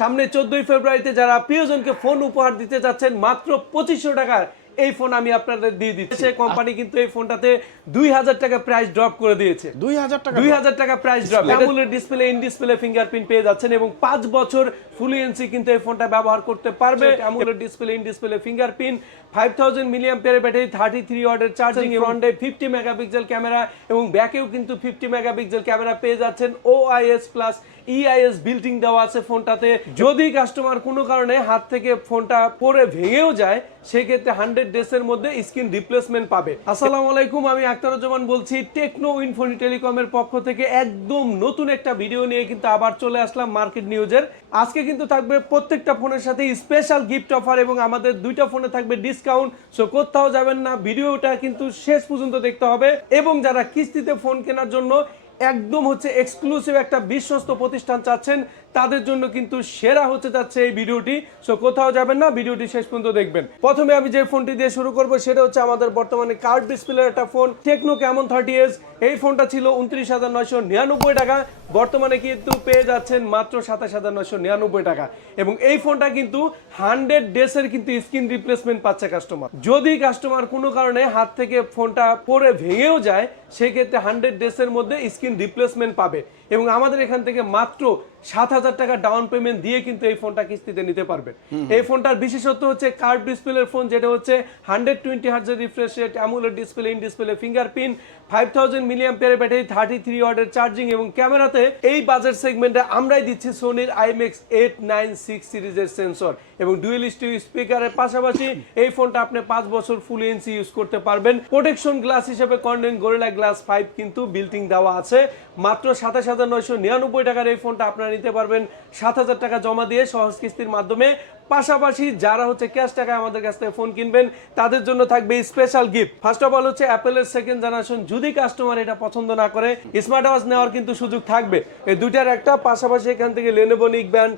সামনে চোদ্দই ফেব্রুয়ারিতে যারা প্রিয়জনকে ফোন উপহার দিতে যাচ্ছেন মাত্র পঁচিশশো টাকার এই ফোন আমি আপনাদের দিয়ে দিচ্ছি। কোম্পানি কিন্তু এই ফোনটাতে দুই হাজার টাকা প্রাইস ড্রপ করে দিয়েছে। দুই হাজার টাকা দুই হাজার টাকা price drop AMOLED display in display fingerprint পেয়ে যাচ্ছেন এবং পাঁচ বছর ফুলিয়েন্সি কিন্তু এই ফোনটা ব্যবহার করতে পারবে। AMOLED display in display fingerprint five thousand milliampere battery thirty three ওয়াটের চার্জিং ফ্রন্টে ফিফটি মেগাপিক্সেল ক্যামেরা এবং ব্যাকেও কিন্তু ফিফটি মেগাপিক্সেল ক্যামেরা পেয়ে যাচ্ছেন O I S plus EIS building দেওয়া আছে ফোনটাতে। যদি কাস্টমার কোনো কারণে হাত থেকে ফোনটা পরে ভেঙেও যায়, সেক্ষেত্রে হান্ড্রেড ডেসের মধ্যে স্ক্রিন রিপ্লেসমেন্ট পাবে। আসসালামু আলাইকুম, আমি আক্তারুজ্জামান বলছি টেকনো ইনফোনি টেলিকমের পক্ষ থেকে একদম নতুন একটা ভিডিও নিয়ে কিন্তু আবার চলে আসলাম মার্কেট নিউজের আজকে কিন্তু থাকবে প্রত্যেকটা ফোনের সাথে স্পেশাল গিফট অফার এবং আমাদের দুইটা ফোনে থাকবে ডিসকাউন্ট সো কোথাও যাবেন না ভিডিওটা কিন্তু শেষ পর্যন্ত দেখতে হবে। এবং যারা কিস্তিতে ফোন কেনার জন্য একদম হচ্ছে এক্সক্লুসিভ একটা বিশ্বস্ত প্রতিষ্ঠান চাচ্ছেন। তাদের জন্য কিন্তু সেরা হতে যাচ্ছে এই ভিডিওটি। সো কোথাও যাবেন না, ভিডিওটি শেষ পর্যন্ত দেখবেন। প্রথমে আমি যে ফোনটি দিয়ে শুরু করব, সেটা হচ্ছে আমাদের বর্তমানে কার্ড ডিসপ্লের একটা phone Tecno Camon thirty S এই ফোনটা ছিল উনত্রিশ হাজার নয়শো নিরানব্বই টাকা। বর্তমানে কিন্তু পেয়ে যাচ্ছেন মাত্র সাতাশ হাজার নয়শো নিরানব্বই টাকা। এবং এই ফোনটা কিন্তু হান্ড্রেড ডেসের কিন্তু স্ক্রিন রিপ্লেসমেন্ট পাচ্ছে কাস্টমার যদি কাস্টমার কোনো কারণে হাত থেকে ফোনটা পরে ভেঙেও যায় সেক্ষেত্রে হান্ড্রেড ডেসের মধ্যে স্কিন রিপ্লেসমেন্ট পাবে। এবং আমাদের এখান থেকে মাত্র সাত হাজার টাকা ডাউন পেমেন্ট দিয়ে কিন্তু এই ফোনটা কিস্তিতে নিতে পারবেন। এই ফোনটার বিশেষত্ব হচ্ছে কার্ড ডিসপ্লের ফোন যেটা হচ্ছে hundred twenty হার্জের refresh rate AMOLED display in display fingerprint five thousand milliampere battery thirty three ওয়াটের চার্জিং এবং ক্যামেরাতে এই বাজেট সেগমেন্টে আমরাই দিচ্ছি সোনির আইমেক্স এইট নাইন সিক্স সিরিজের সেন্সর এবং ডুয়েল স্টিউ স্পিকারের পাশাপাশি এই ফোনটা আপনি পাঁচ বছর ফুল এনসি ইউজ করতে পারবেন। প্রোটেকশন গ্লাস হিসেবে কন্ডেন গোরিলা গ্লাস ফাইভ কিন্তু বিল্টিং দেওয়া আছে। মাত্র সাতাশ হাজার নয়শো নিরানব্বই টাকার এই ফোনটা আপনারা নিতে পারবেন। সাত হাজার টাকা জমা দিয়ে সহজ কিস্তির মাধ্যমে। পাশাপাশি যারা হচ্ছে ক্যাশ টাকায় আমাদের কাছ থেকে ফোন কিনবেন, তাদের জন্য থাকবে special gift first of all হচ্ছে অ্যাপেলের সেকেন্ড জেনারেশন যদি কাস্টমার এটা পছন্দ না করে স্মার্ট ওয়াচ নেওয়ার কিন্তু সুযোগ থাকবে। এই দুইটার একটা, পাশাপাশি এখান থেকে লেনোভো নিক ব্যান্ড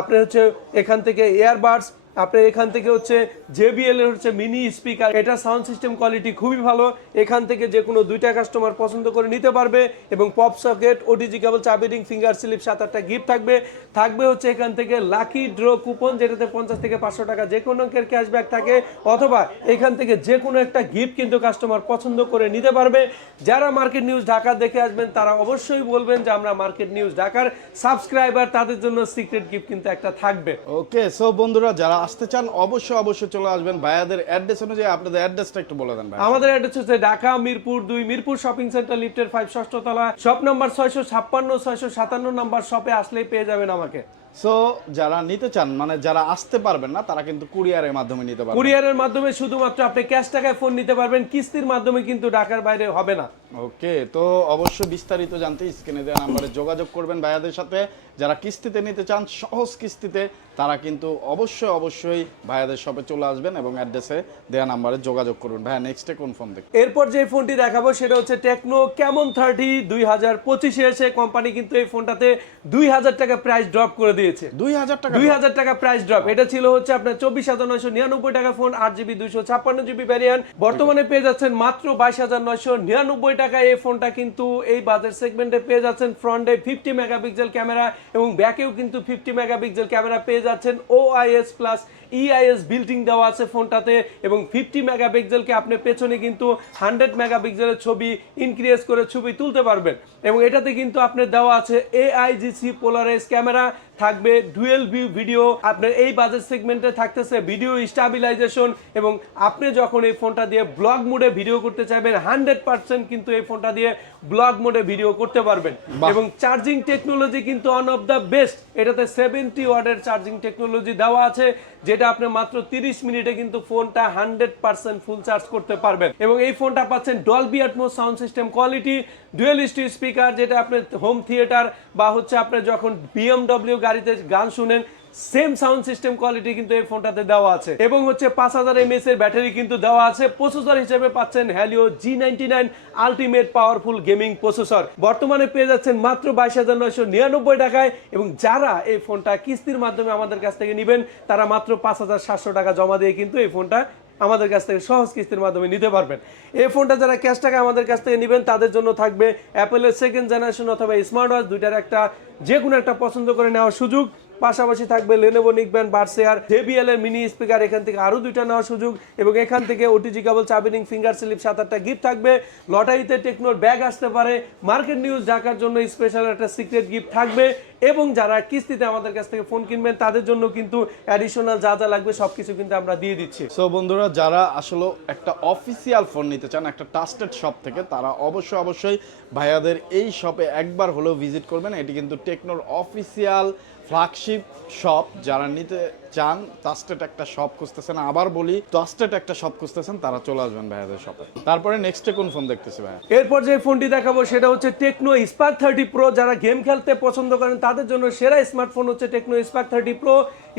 আপনার হচ্ছে এখান থেকে এয়ারবাডস আপনার এখান থেকে হচ্ছে জেবিএল এর হচ্ছে মিনি স্পিকার এটা সাউন্ড সিস্টেম কোয়ালিটি খুবই ভালো। এখান থেকে যে কোনো দুইটা কাস্টমার পছন্দ করে নিতে পারবে এবং পপ সকেট ওটিজি কেবল চাবিরিং ফিঙ্গার স্লিপ সাত, আটটা গিফট থাকবে। থাকবে হচ্ছে এখান থেকে লাকি ড্র কুপন যেটাতে পঞ্চাশ থেকে পাঁচশো টাকা যে কোনো অঙ্কের ক্যাশব্যাক থাকে। অথবা এখান থেকে যে কোনো একটা গিফট কিন্তু কাস্টমার পছন্দ করে নিতে পারবে। যারা মার্কেট নিউজ ঢাকা দেখে আসবেন, তারা অবশ্যই বলবেন যে আমরা মার্কেট নিউজ ঢাকার সাবস্ক্রাইবার তাদের জন্য সিক্রেট গিফট কিন্তু একটা থাকবে। ওকে সো বন্ধুরা, যারা আসতে চান, অবশ্যই অবশ্যই চলে আসবেন। ভাইয়াদের অ্যাড্রেস অনুযায়ী আপনাদের অ্যাড্রেসটা একটু বলে দেন ভাই আমাদের অ্যাড্রেস হচ্ছে ঢাকা, মিরপুর দুই, মিরপুর শপিং সেন্টার লিফটের ফাইভ ষষ্ঠ তলা। শপ নম্বর ছয়শো ছাপ্পান্ন, ছয়শো সাতান্ন নম্বর শপে আসলেই পেয়ে যাবেন আমাকে। সো যারা নিতে চান মানে যারা আসতে পারবেন না তারা কিন্তু কুরিয়ারের মাধ্যমে নিতে পারবেন। কুরিয়ারের মাধ্যমে শুধুমাত্র আপনি ক্যাশ টাকায় ফোন নিতে পারবেন কিস্তির মাধ্যমে কিন্তু ঢাকার বাইরে হবে না। ওকে তো অবশ্যই বিস্তারিত জানতে স্ক্রিনে দেওয়া নাম্বারে যোগাযোগ করবেন ভাইয়াদের সাথে। যারা কিস্তিতে নিতে চান সহজ কিস্তিতে তারা কিন্তু অবশ্যই অবশ্যই ভাইয়াদের শপে চলে আসবেন এবং অ্যাড্রেসে দেওয়া নাম্বারে যোগাযোগ করবেন। ভাইয়া নেক্সটে কোন ফোন দেখ এরপর যে ফোনটি দেখাবো সেটা হচ্ছে টেকনো কেমন থার্টি দুই হাজার পঁচিশে এসে কোম্পানি কিন্তু এই ফোনটাতে দুই হাজার টাকা প্রাইস ড্রপ করে দিয়েছে। দুই হাজার টাকা দুই হাজার টাকা প্রাইস ড্রপ এটা ছিল হচ্ছে আপনার চব্বিশ হাজার নয়শো নিরানব্বই টাকা ফোন আট জিবি দুইশো ছাপ্পান্ন জিবি ভ্যারিয়ান্ট বর্তমানে পেয়ে যাচ্ছেন মাত্র বাইশ হাজার নয়শো নিরানব্বই টাকায় এই ফোনটা কিন্তু এই বাজেট সেগমেন্টে পেয়ে যাচ্ছেন। ফ্রন্টে ফিফটি মেগাপিক্সেল ক্যামেরা এবং ব্যাকেও কিন্তু ফিফটি মেগাপিক্সেল ক্যামেরা পেয়ে যাচ্ছেন। O I S plus EIS building দেওয়া আছে ফোনটাতে এবং ফিফটি মেগাপিক্সেলকে আপনি পেছনে কিন্তু হান্ড্রেড মেগাপিক্সেলের ছবি ইনক্রিজ করে ছবি তুলতে পারবেন। এবং এটাতে কিন্তু আপনার দেওয়া আছে এআইজিসি পোলারাইজ ক্যামেরা থাকবে ডুয়েল ভিউ ভিডিও আপনার এই বাজেট সেগমেন্টে থাকতেছে ভিডিও স্টাবিলাইজেশন এবং আপনি যখন এই ফোনটা দিয়ে ব্লগ মোডে ভিডিও করতে চাইবেন হান্ড্রেড পার্সেন্ট কিন্তু এই ফোনটা দিয়ে ব্লগ মোডে ভিডিও করতে পারবেন। এবং চার্জিং টেকনোলজি কিন্তু অন অফ দ্য বেস্ট এটাতে সেভেন্টি ওয়ার্ডের চার্জিং টেকনোলজি দেওয়া আছে যেটা আপনি মাত্র তিরিশ মিনিটে কিন্তু ফোনটা হান্ড্রেড পার্সেন্ট ফুল চার্জ করতে পারবেন। এবং এই ফোনটা পাচ্ছেন Dolby Atmos sound system quality dual stereo speaker যেটা আপনি হোম থিয়েটার বা হচ্ছে আপনি যখন বিএমডব্লিউ গাড়িতে গান শুনেন সেম সাউন্ড সিস্টেম কোয়ালিটি কিন্তু এই ফোনটাতে দেওয়া আছে। এবং হচ্ছে পাঁচ হাজার এমএস এর ব্যাটারি কিন্তু দেওয়া আছে। প্রসেসর হিসেবে পাচ্ছেন Helio G ninety nine ultimate powerful gaming processor বর্তমানে পেয়ে যাচ্ছেন মাত্র বাইশ হাজার নয়শো নিরানব্বই টাকায় এবং যারা এই ফোনটা কিস্তির মাধ্যমে আমাদের কাছ থেকে নেবেন, তারা মাত্র পাঁচ হাজার সাতশো টাকা জমা দিয়ে কিন্তু এই ফোনটা আমাদের কাছ থেকে সহজ কিস্তির মাধ্যমে নিতে পারবেন। এই ফোনটা যারা ক্যাশ টাকা আমাদের কাছ থেকে নেবেন, তাদের জন্য থাকবে অ্যাপেলের সেকেন্ড জেনারেশন অথবা স্মার্ট ওয়াচ দুইটার একটা যে কোনো একটা পছন্দ করে নেওয়ার সুযোগ। পাশাপাশি থাকবে লেনোভো নিকব্যান্ড বার্সেয়ার জেবিএল এর মিনি স্পিকার এখান থেকে আরও দুইটা নেওয়ার সুযোগ, এবং এখান থেকে ওটিজি কেবল চাবিনিং ফিঙ্গার স্লিপ সাত আটটা গিফট থাকবে। লটারিতে টেকনোর ব্যাগ আসতে পারে। মার্কেট নিউজ ঢাকার জন্য স্পেশাল একটা সিক্রেট গিফট থাকবে, এবং যারা কিস্তিতে আমাদের কাছ থেকে ফোন কিনবেন, তাদের জন্য কিন্তু অ্যাডিশনাল যা যা লাগবে, সবকিছু কিন্তু আমরা দিয়ে দিচ্ছি। সো বন্ধুরা, যারা আসলে একটা অফিসিয়াল ফোন নিতে চান, একটা ট্রাস্টেড শপ থেকে, তারা অবশ্যই অবশ্যই ভাইয়াদের এই শপে একবার হলেও ভিজিট করবেন। এটি কিন্তু টেকনোর অফিসিয়াল ফ্ল্যাগশিপ শপ যারা নিতে চান ট্রাস্টেড একটা শপ খুঁজতেছেন, আবার বলি ট্রাস্টেড একটা শপ খুঁজতেছেন, তারা চলে আসবেন ভাইয়াদের শপে তারপরে নেক্সটে কোন ফোন দেখতেছি ভাইয়া? এরপর যে ফোনটি দেখাবো সেটা হচ্ছে টেকনো স্পার্ক থার্টি প্রো যারা গেম খেলতে পছন্দ করেন, তাদের জন্য সেরা স্মার্টফোন হচ্ছে Tecno Spark thirty pro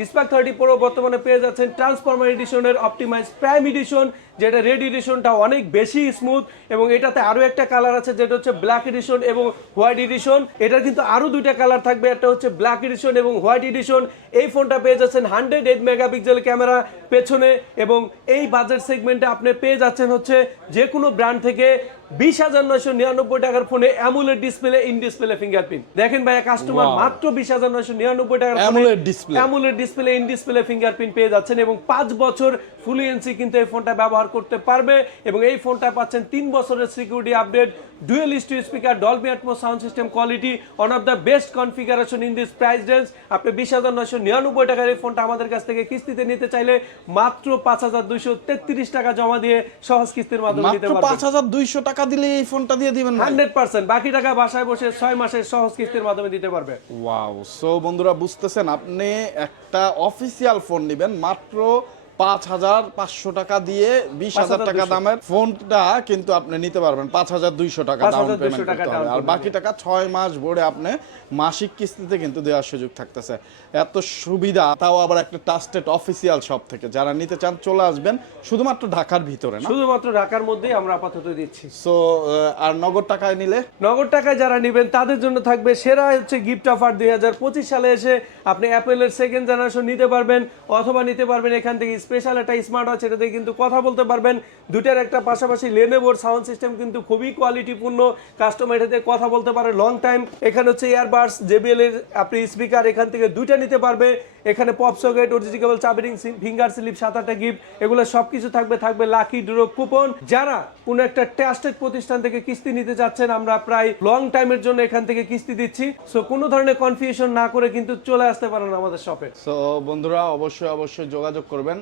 Spark thirty pro বর্তমানে পেয়ে যাচ্ছেন ট্রান্সফর্মার এডিশনের অপটিমাইজ প্রাইম এডিশন যেটা রেড এডিশনটা অনেক বেশি স্মুথ এবং এটাতে আরও একটা কালার আছে, যেটা হচ্ছে ব্ল্যাক এডিশন এবং হোয়াইট এডিশন এটার কিন্তু আরও দুইটা কালার থাকবে, একটা হচ্ছে ব্ল্যাক এডিশন এবং হোয়াইট এডিশন এই ফোনটা পেয়ে যাচ্ছেন হান্ড্রেড এইট মেগাপিক্সেল ক্যামেরা পেছনে এবং এই বাজেট সেগমেন্টে আপনি পেয়ে যাচ্ছেন হচ্ছে যে কোনো ব্র্যান্ড থেকে বিশ হাজার নয়শো নিরানব্বই টাকার ফোনে AMOLED display in display fingerprint দেখেন ভাইয়া কাস্টমার মাত্র বিশ হাজার নয়শো নিরানব্বই টাকার। AMOLED display in display fingerprint পেয়ে যাচ্ছেন এবং পাঁচ বছর ফুল এনসি কিন্তু এই ফোনটা ব্যবহার করতে পারবে এবং এই ফোনটা পাচ্ছেন তিন বছরের security update dual stereo speaker Dolby Atmos sound system quality one of the best configuration in this price range আপনি বিশ হাজার নয়শো নিরানব্বই টাকার এই ফোনটা আমাদের কাছ থেকে কিস্তিতে নিতে চাইলে মাত্র পাঁচ হাজার দুইশো তেত্রিশ টাকা জমা দিয়ে সহজ কিস্তির মাধ্যমে নিতে পারবেন। পাঁচ হাজার দুইশো টাকা দিলে এই ফোনটা দিয়ে দিবেন ভাই? হান্ড্রেড পার্সেন্ট বাকি টাকা বাসায় বসে ছয় মাসের সহজ কিস্তির মাধ্যমে দিতে পারবে ওয়াও সো বন্ধুরা বুঝতেছেন আপনি একটা অফিসিয়াল ফোন নেবেন মাত্র পাঁচ হাজার পাঁচশো টাকা দিয়ে বিশ হাজার টাকা দামের ফোনটা কিন্তু আপনি নিতে পারবেন। পাঁচ হাজার দুইশো টাকা ডাউন পেমেন্ট করতে হবে। আর বাকি টাকা ছয় মাস ভরে আপনি মাসিক কিস্তিতে কিন্তু দেওয়ার সুযোগ থাকতেছে। এত সুবিধা তাও আবার একটা ট্রাস্টেড অফিসিয়াল শপ থেকে। যারা নিতে চান চলে আসবেন শুধুমাত্র ঢাকার ভিতরে না? শুধুমাত্র ঢাকার মধ্যেই আমরা আপাতত দিচ্ছি। সো আর নগদ টাকায় নিলে? নগদ টাকায় যারা নেবেন তাদের জন্য থাকবে সেরা হচ্ছে গিফট অফার দুই হাজার পঁচিশ সালে এসে আপনি অ্যাপেলের সেকেন্ড জেনারেশন নিতে পারবেন অথবা নিতে পারবেন এখান থেকে স্পেশাল একটা স্মার্ট ওয়াচ এটাতে কিন্তু কথা বলতে পারবেন। দুটার একটা পাশাপাশি লেনেবোর সাউন্ড সিস্টেম কিন্তু খুবই কোয়ালিটিপূর্ণ কাস্টমার এটাতে কথা বলতে পারে লং টাইম এখানে হচ্ছে ইয়ারবাডস জেবিএল এর আপনি স্পিকার এখান থেকে দুইটা নিতে পারবে। এখানে পপ সকেট ওটিজিকেবল চাবিরিং ফিঙ্গার স্লিপ সাত আটটা গিফট এগুলো সবকিছু থাকবে থাকবে লাকি ড্র কুপন যারা কোনো একটা ট্রাস্টেড প্রতিষ্ঠান থেকে কিস্তি নিতে চাচ্ছেন আমরা প্রায় লং টাইমের জন্য এখান থেকে কিস্তি দিচ্ছি। সো কোনো ধরনের কনফিউশন না করে কিন্তু চলে আসতে পারেন আমাদের শপে সো বন্ধুরা অবশ্যই অবশ্যই যোগাযোগ করবেন।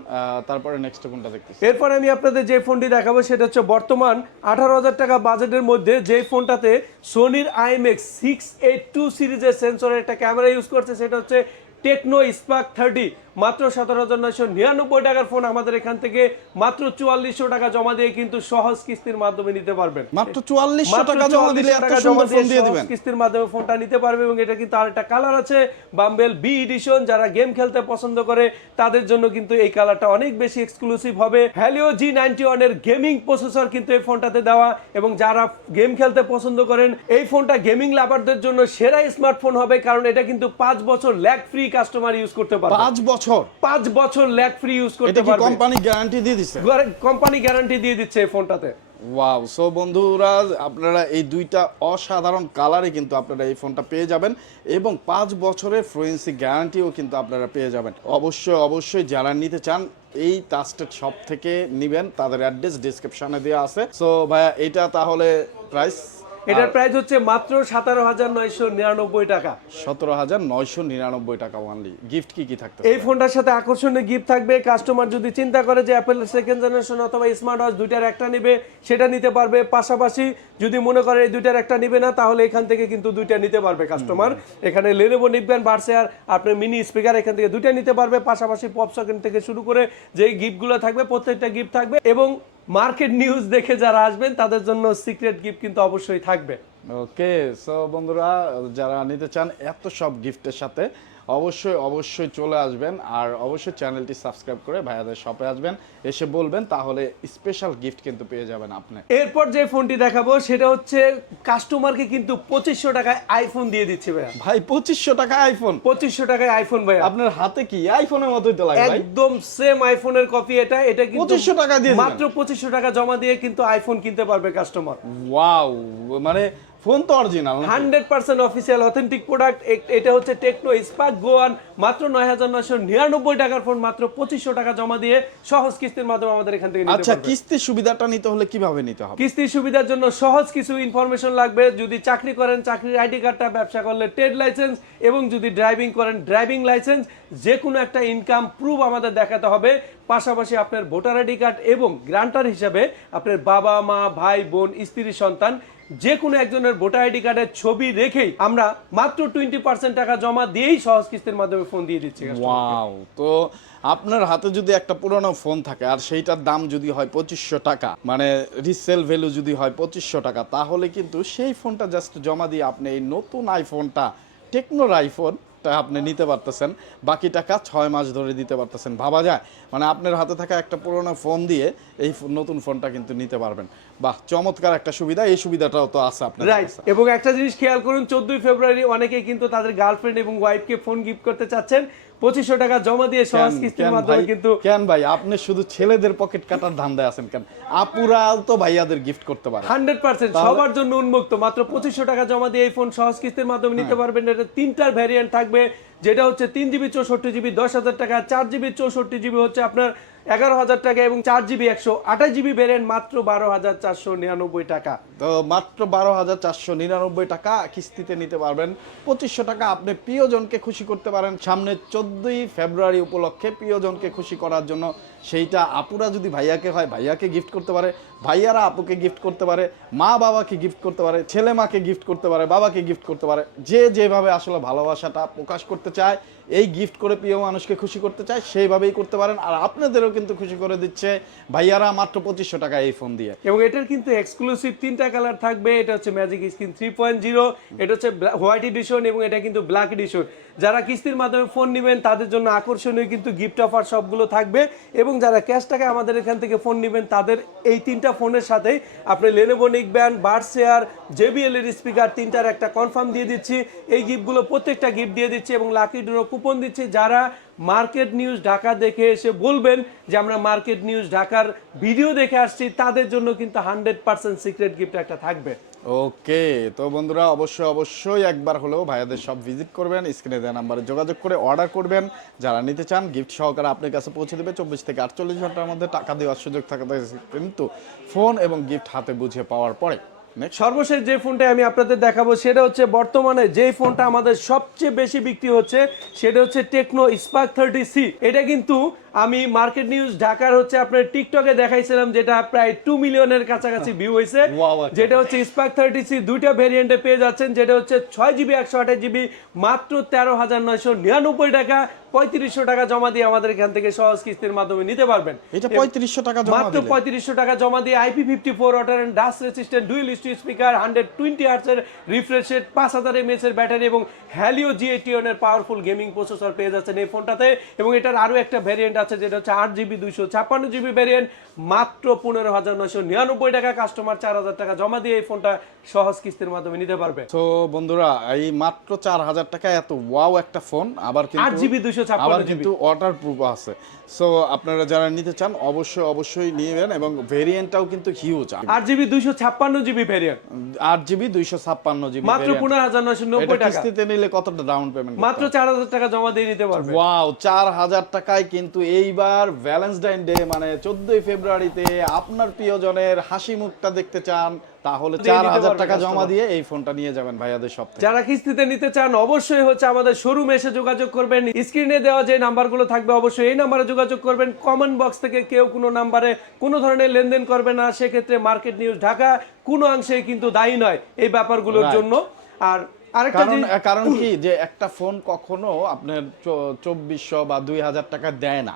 তারপরে নেক্সট কোনটা দেখতেছি? এরপর আমি আপনাদের যে ফোনটি দেখাবো সেটা হচ্ছে বর্তমান আঠারো হাজার টাকা বাজেটের মধ্যে যে ফোনটাতে সোনির আইএমএক্স সিক্স এইট টু সিরিজের সেন্সরের একটা ক্যামেরা ইউজ করছে সেটা হচ্ছে টেকনো স্পার্ক থার্টি মাত্র সতেরো হাজার নয়শো নিরানব্বই টাকার ফোন আমাদের এখান থেকে মাত্র চুয়াল্লিশশো টাকা জমা দিয়ে কিন্তু সহজ কিস্তির মাধ্যমে নিতে পারবেন। মাত্র চুয়াল্লিশশো টাকা জমা দিলে 4400 টাকা জমা দিয়ে সহজ কিস্তির মাধ্যমে ফোনটা নিতে পারবে এবং এটা কিন্তু আরেকটা কালার আছে। বাম্বেল বি এডিশন যারা গেম খেলতে পছন্দ করে তাদের জন্য কিন্তু এই কালারটা অনেক বেশি এক্সক্লুসিভ হবে। হ্যালিও জি নাইনটি ওয়ানের গেমিং প্রসেসর কিন্তু এই ফোনটাতে দেওয়া এবং যারা গেম খেলতে পছন্দ করেন এই ফোনটা গেমিং লাভারদের জন্য সেরা স্মার্টফোন হবে কারণ এটা কিন্তু পাঁচ বছর ল্যাগ ফ্রি কাস্টমার ইউজ করতে পারে পাঁচ বছর পাঁচ বছর ল্যাগ ফ্রি ইউজ করতে এটা পারবে। কোম্পানি গ্যারান্টি দিয়ে দিচ্ছে কোম্পানি গ্যারান্টি দিয়ে দিচ্ছে এই ফোনটাতে ওয়াও সো বন্ধুরা আপনারা এই দুইটা অসাধারণ কালারে কিন্তু আপনারা এই ফোনটা পেয়ে যাবেন এবং পাঁচ বছরের ফ্লুয়েন্সি গ্যারান্টিও কিন্তু আপনারা পেয়ে যাবেন। অবশ্যই অবশ্যই যারা নিতে চান এই ট্রাস্টেড শপ থেকে নিবেন। তাদের অ্যাড্রেস ডিসক্রিপশনে দেওয়া আছে। সো ভাইয়া এটা তাহলে প্রাইস এটার প্রাইস হচ্ছে মাত্র সতেরো হাজার নয়শো নিরানব্বই টাকা। সতেরো হাজার নয়শো নিরানব্বই টাকা ওয়ানলি গিফট কি কি থাকতে এই ফোনটার সাথে আকর্ষণীয় গিফট থাকবে। কাস্টমার যদি চিন্তা করে যে অ্যাপেল সেকেন্ড জেনারেশন অথবা স্মার্ট ওয়াচ দুইটার একটা নেবে সেটা নিতে পারবে। পাশাপাশি যদি মনে করে এই দুইটার একটা নিবে না তাহলে এখান থেকে কিন্তু দুইটা নিতে পারবে কাস্টমার এখানে লেনেভো নিবেন বার্সেয়ার আপনার মিনি স্পিকার এখান থেকে দুইটা নিতে পারবে। পাশাপাশি পপ সকেট থেকে শুরু করে যে গিফটগুলো থাকবে প্রত্যেকটা গিফট থাকবে। এবং মার্কেট নিউজ দেখে যারা আসবেন, তাদের জন্য সিক্রেট গিফট কিন্তু অবশ্যই থাকবে। ওকে সো বন্ধুরা, যারা নিতে চান এত সব গিফটের সাথে অবশ্যই অবশ্যই চলে আসবেন আর অবশ্যই চ্যানেলটি সাবস্ক্রাইব করে ভাইয়াদের শপে আসবেন। এসে বলবেন তাহলে স্পেশাল গিফট কিন্তু পেয়ে যাবেন আপনি। এরপর যে ফোনটি দেখাবো সেটা হচ্ছে কাস্টমারকে কিন্তু পঁচিশশো টাকায় আইফোন দিয়ে দিচ্ছে ভাইয়া। ভাই পঁচিশশো টাকা আইফোন পঁচিশশো টাকায় আইফোন ভাইয়া। আপনার হাতে কি? আইফোনের মতোই তো লাগে একদম সেম আইফোনের কপি এটা। এটা কিন্তু পঁচিশশো টাকা দিয়ে মাত্র পঁচিশশো টাকা জমা দিয়ে কিন্তু আইফোন কিনতে পারবে কাস্টমার ওয়াও মানে ফোন তো original hundred percent official authentic product. এটা হচ্ছে টেকনো স্পার্ক গোয়ান। মাত্র নয় হাজার নয়শো নিরানব্বই টাকার ফোন মাত্র পঁচিশশো টাকা জমা দিয়ে সহজ কিস্তির মাধ্যমে আমাদের এখান থেকে নিতে আচ্ছা। কিস্তির সুবিধাটা নিতে হলে কীভাবে নিতে হবে? কিস্তির সুবিধার জন্য সহজ কিছু ইনফরমেশন লাগবে। যদি চাকরি করেন চাকরির আইডি কার্ডটা ব্যবসা করলে ট্রেড লাইসেন্স এবং যদি ড্রাইভিং করেন ড্রাইভিং লাইসেন্স যে কোনো একটা ইনকাম প্রুফ আমাদের দেখাতে হবে। পাশাপাশি আপনার ভোটার আইডি কার্ড এবং গ্রান্টার হিসাবে আপনার বাবা মা ভাই বোন স্ত্রী সন্তান যে কোনো একজনের ভোটার আইডি কার্ডের ছবি রেখেই আমরা মাত্র টোয়েন্টি পার্সেন্ট টাকা জমা দিয়েই সহজ কিস্তির মাধ্যমে ফোন দিয়ে দিচ্ছি তো আপনার হাতে যদি একটা পুরোনো ফোন থাকে আর সেইটার দাম যদি হয় পঁচিশশো টাকা মানে রিসেল ভ্যালু যদি হয় পঁচিশশো টাকা, তাহলে কিন্তু সেই ফোনটা জাস্ট জমা দিয়ে আপনি এই নতুন আইফোনটা টেকনোর আইফোন টা আপনি নিতে পারতেছেন বাকি টাকা ছয় মাস ধরে দিতে পারতেছেন। ভাবা যায়? মানে আপনার হাতে থাকা একটা পুরোনো ফোন দিয়ে এই নতুন ফোনটা কিন্তু নিতে পারবেন। বাহ চমৎকার একটা সুবিধা। এই সুবিধাটাও তো আছে আপনার রাইট এবং একটা জিনিস খেয়াল করুন চোদ্দই ফেব্রুয়ারি অনেকেই কিন্তু তাদের গার্লফ্রেন্ড এবং ওয়াইফকে ফোন গিফট করতে চাচ্ছেন। পঁচিশশো টাকা জমা দিয়ে সহজ কেন- কিস্তির মাধ্যমে কিন্তু কেন ভাই? আপনি শুধু ছেলেদের পকেট কাটার ধান্দায় আছেন কেন? আপুরাও তো ভাইয়াদের গিফট করতে পারে। হান্ড্রেড পার্সেন্ট সবার জন্য উন্মুক্ত। মাত্র পঁচিশশো টাকা জমা দিয়ে এই ফোন সহজ কিস্তির মাধ্যমে নিতে হ্যাঁ। পারবেন। এটা তিনটার ভ্যারিয়েন্ট থাকবে যেটা হচ্ছে তিন জিবি চৌষট্টি জিবি দশ হাজার টাকা চার জিবি চৌষট্টি জিবি হচ্ছে আপনার এগারো হাজার টাকা এবং চার জিবি একশো আঠাশ জিবি ভ্যারিয়েন্ট মাত্র বারো হাজার চারশো নিরানব্বই টাকা। তো মাত্র বারো হাজার চারশো নিরানব্বই টাকা কিস্তিতে নিতে পারবেন। পঁচিশশো টাকা আপনি প্রিয়জনকে খুশি করতে পারেন। সামনে চোদ্দই ফেব্রুয়ারি উপলক্ষে প্রিয়জনকে খুশি করার জন্য সেইটা আপুরা যদি ভাইয়াকে হয়, ভাইয়াকে গিফট করতে পারে, ভাইয়ারা আপুকে গিফট করতে পারে, মা বাবাকে গিফট করতে পারে, ছেলে মাকে গিফট করতে পারে, বাবাকে গিফট করতে পারে, যে যেভাবে আসলে ভালোবাসাটা প্রকাশ করতে চায় এই গিফট করে প্রিয় মানুষকে খুশি করতে চায়, সেইভাবেই করতে পারেন। আর আপনাদেরও কিন্তু খুশি করে দিচ্ছে। ভাইয়ারা মাত্র পঁচিশশো টাকা এই ফোন দিয়ে। এবং এটার কিন্তু এক্সক্লুসিভ তিনটা কালার থাকবে। এটা হচ্ছে magic screen three point zero এটা হচ্ছে হোয়াইট এডিশন এবং এটা কিন্তু ব্ল্যাক এডিশন যারা কিস্তির মাধ্যমে ফোন নেবেন, তাদের জন্য আকর্ষণীয় কিন্তু গিফট অফার সবগুলো থাকবে। এবং যারা ক্যাশ টাকা আমাদের এখান থেকে ফোন নেবেন, তাদের এই তিনটা ফোনের সাথে আপনি লেনোভো নিকব্যান্ড বার্সেয়ার জেবিএল এর স্পিকার তিনটার একটা কনফার্ম দিয়ে দিচ্ছি। এই গিফটগুলো প্রত্যেকটা গিফট দিয়ে দিচ্ছি এবং লাকি ড্র কুপন দিচ্ছি যারা মার্কেট নিউজ ঢাকা দেখে এসে বলবেন যে আমরা মার্কেট নিউজ ঢাকার ভিডিও দেখে আসছি, তাদের জন্য কিন্তু হান্ড্রেড পার্সেন্ট সিক্রেট গিফট একটা থাকবে। ওকে, তো বন্ধুরা অবশ্যই অবশ্যই একবার হলেও ভাইয়াদের সব ভিজিট করবেন, স্ক্রিনে দেওয়া নাম্বারে যোগাযোগ করে অর্ডার করবেন। যারা নিতে চান, গিফট সহকারে আপনার কাছে পৌঁছে দেবে। চব্বিশ থেকে আটচল্লিশ ঘণ্টার মধ্যে টাকা দেওয়ার সুযোগ থাকাতে কিন্তু ফোন এবং গিফট হাতে বুঝে পাওয়ার পরে। সর্বশেষ যে ফোনটা আমি আপনাদের দেখাবো সেটা হচ্ছে বর্তমানে যে ফোনটা আমাদের সবচেয়ে বেশি বিক্রি হচ্ছে সেটা হচ্ছে টেকনো স্পার্ক থার্টি সি এটা কিন্তু আমি মার্কেট নিউজ ঢাকার হচ্ছে আপনার টিকটকে দেখাইছিলাম যেটা প্রায় টু মিলিয়নের কাছাকাছি ভিউ হয়েছে। যেটা হচ্ছে স্পার্ক থার্টি সি দুইটা ভেরিয়েন্টে পেয়ে যাচ্ছেন যেটা হচ্ছে ছয় জিবি একশো আঠাশ জিবি মাত্র তেরো হাজার নয়শো নিরানব্বই টাকা। পঁয়ত্রিশশো টাকা জমা দিয়ে আমাদের এখান থেকে সহজ কিস্তির মাধ্যমে নিতে পারবেন। এটা পঁয়ত্রিশশো টাকা মাত্র পঁয়ত্রিশশো টাকা জমা দিয়ে IP fifty four water and dust resistant dual steel speaker hundred twenty আর্টসের রিফ্রেশ রেট পাঁচ হাজার এমএস এর ব্যাটারি এবং হ্যালিও জি এর পাওয়ারফুল গেমিং প্রসেসর পেয়ে যাচ্ছেন এই ফোনটাতে। এবং এটার আরও একটা ভ্যারিয়েন্ট আছে যেটা হচ্ছে আট জিবি দুইশো ছাপ্পান্ন জিবি ভ্যারিয়েন্ট মাত্র পনেরো হাজার নয়শো নিরানব্বই টাকা কাস্টমার চার হাজার টাকা জমা দিয়ে এই ফোনটা সহজ কিস্তির মাধ্যমে নিতে পারবে। তো বন্ধুরা এই মাত্র চার হাজার টাকা এত ওয়াও একটা ফোন আবার আট জিবি দুইশো আবার কিন্তু ওয়াটার প্রুফ আছে। সো আপনারা যারা নিতে চান অবশ্যই অবশ্যই নিবেন এবং ভেরিয়েন্টটাও কিন্তু হিউজ আট জিবি দুইশো ছাপ্পান্ন জিবি ভ্যারিয়েন্ট আট জিবি দুইশো ছাপ্পান্ন জিবি মাত্র পনেরো হাজার নয়শো নব্বই টাকা। কিস্তিতে নিলে কতটা ডাউন পেমেন্ট মাত্র চার হাজার টাকা জমা দিয়ে নিতে পারবে। ওয়াও চার হাজার টাকায় কিন্তু এইবার ভ্যালেন্টাইন ডে মানে চোদ্দই ফেব্রুয়ারিতে আপনার প্রিয়জনের হাসি মুখটা দেখতে চান। তাহলে চার হাজার টাকা জমা দিয়ে এই ফোনটা নিয়ে যাবেন ভাইয়াদের সব যারা কিস্তিতে নিতে চান অবশ্যই হচ্ছে আমাদের শোরুমে এসে যোগাযোগ করবেন। স্ক্রিনে দেওয়া যে নাম্বারগুলো থাকবে অবশ্যই এই নাম্বারে যোগাযোগ করবেন। কমন বক্স থেকে কেউ কোনো নাম্বারে কোনো ধরনের লেনদেন করবে না। সেক্ষেত্রে মার্কেট নিউজ ঢাকা কোনো অংশে কিন্তু দায়ী নয় এই ব্যাপারগুলোর. জন্য। আর আরেকটা কারণ কারণ কি যে একটা ফোন কখনো আপনার চব্বিশশো বা দুই হাজার টাকা দেয় না.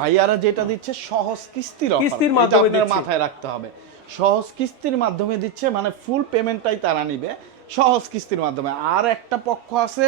ভাইয়ারা যেটা দিচ্ছে সহজ কিস্তির কিস্তির মাধ্যমে মাথায় রাখতে হবে। সহজ কিস্তির মাধ্যমে দিচ্ছে মানে ফুল পেমেন্টটাই তারা নিবে সহজ কিস্তির মাধ্যমে। আর একটা পক্ষ আছে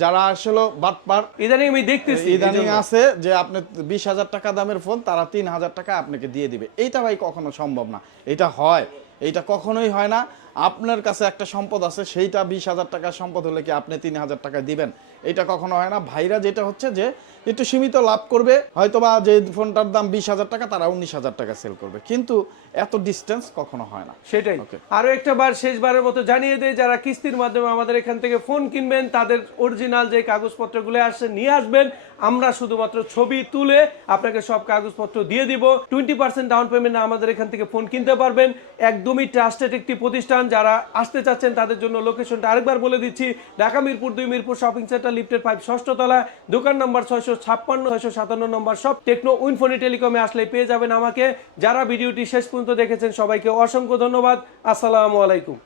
যারা আসলে বাটপার ইদানিং আমি দেখতেছি ইদানিং আছে যে আপনি বিশ হাজার টাকা দামের ফোন তারা তিন হাজার টাকা আপনাকে দিয়ে দিবে। এইটা ভাই কখনো সম্ভব না। এটা হয়। এটা কখনোই হয় না। আপনার কাছে একটা সম্পদ আছে সেইটা বিশ হাজার টাকার সম্পদ হলে কি আপনি তিন হাজার টাকা দিবেন? এটা কখনো হয় না। ভাইরা যেটা হচ্ছে যে একটু সীমিত লাভ করবে হয়তোবা যে ফোনটার দাম বিশ হাজার টাকা তারা উনিশ হাজার টাকা সেল করবে। কিন্তু এত ডিস্টেন্স কখনো হয় না। সেটাই। Okay. আরও একটা বার শেষবারের মতো জানিয়ে দেয় যারা কিস্তির মাধ্যমে আমাদের এখান থেকে ফোন কিনবেন তাদের অরিজিনাল যে কাগজপত্রগুলো আসছে নিয়ে আসবেন। আমরা শুধুমাত্র ছবি তুলে আপনাকে সব কাগজপত্র দিয়ে দিব। টোয়েন্টি পার্সেন্ট ডাউন পেমেন্ট আমাদের এখান থেকে ফোন কিনতে পারবেন। একদমই ট্রাস্টেড একটি প্রতিষ্ঠান। যারা আসতে চাচ্ছেন তাদের জন্য লোকেশনটা আরেকবার বলে দিচ্ছি। ঢাকা, মিরপুর দুই, মিরপুর শপিং সেন্টার লিফটের ফাইভ ষষ্ঠতলা দোকান নম্বর ছয়শো ছাপ্পান্ন, ছয়শো সাতান্ন নম্বর সব টেকনো উইনফোনি টেলিকমে আসলে পেয়ে যাবেন আমাকে। যারা ভিডিওটি শেষ পর্যন্ত দেখেছেন, সবাইকে অসংখ্য ধন্যবাদ। আসসালামু আলাইকুম।